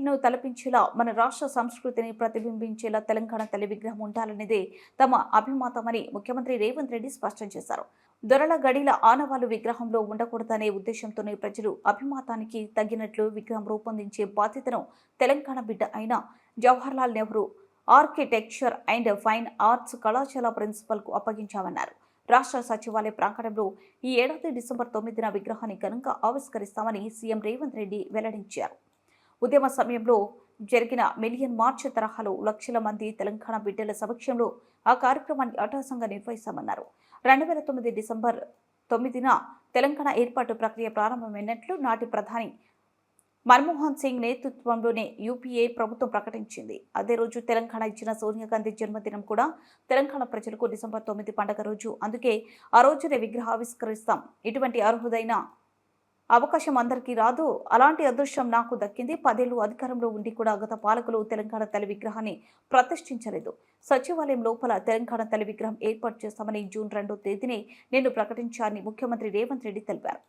కళ్ళను తలపించేలా మన రాష్ట్ర సంస్కృతిని ప్రతిబింబించేలా తెలంగాణ తల్లి విగ్రహం ఉండాలనేదే తమ అభిమతమని ముఖ్యమంత్రి రేవంత్ రెడ్డి స్పష్టం చేశారు. దొరల గడిల ఆనవాళ్లు విగ్రహంలో ఉండకూడదనే ఉద్దేశంతోనే ప్రజలు అభిమతానికి తగినట్లు విగ్రహం రూపొందించే బాధ్యతను తెలంగాణ బిడ్డ అయిన Jawaharlal Nehru architecture and fine arts కళాశాల ప్రిన్సిపల్కు అప్పగించామన్నారు. రాష్ట్ర సచివాలయ ప్రాంగణంలో ఈ ఏడాది డిసెంబర్ 9న విగ్రహాన్ని ఘనంగా ఆవిష్కరిస్తామని సీఎం రేవంత్ రెడ్డి వెల్లడించారు. ఉద్యమ సమయంలో జరిగిన మిలియన్ మార్చ్ తరహాలో లక్షల మంది తెలంగాణ బిడ్డల సమక్షంలో ఆ కార్యక్రమాన్ని అట్టహాసంగా నిర్వహిస్తామన్నారు. 2009 డిసెంబర్ 9న తెలంగాణ ఏర్పాటు ప్రక్రియ ప్రారంభమైనట్లు నాటి ప్రధాని మన్మోహన్ సింగ్ నేతృత్వంలోనే యూపీఏ ప్రభుత్వం ప్రకటించింది. అదే రోజు తెలంగాణ ఇచ్చిన సోనియా గాంధీ జన్మదినం కూడా తెలంగాణ ప్రజలకు డిసెంబర్ 9 పండుగ రోజు. అందుకే ఆ రోజునే విగ్రహ ఆవిష్కరిస్తాం. ఇటువంటి అర్హుదైన అవకాశం అందరికీ రాదు. అలాంటి అదృష్టం నాకు దక్కింది. 10 ఏళ్లు అధికారంలో ఉండి కూడా గత పాలకులు తెలంగాణ తల్లి విగ్రహాన్ని ప్రతిష్ఠించలేదు. సచివాలయం లోపల తెలంగాణ తల్లి విగ్రహం ఏర్పాటు చేస్తామని జూన్ 2వ తేదీనే నేను ప్రకటించానని ముఖ్యమంత్రి రేవంత్ రెడ్డి తెలిపారు.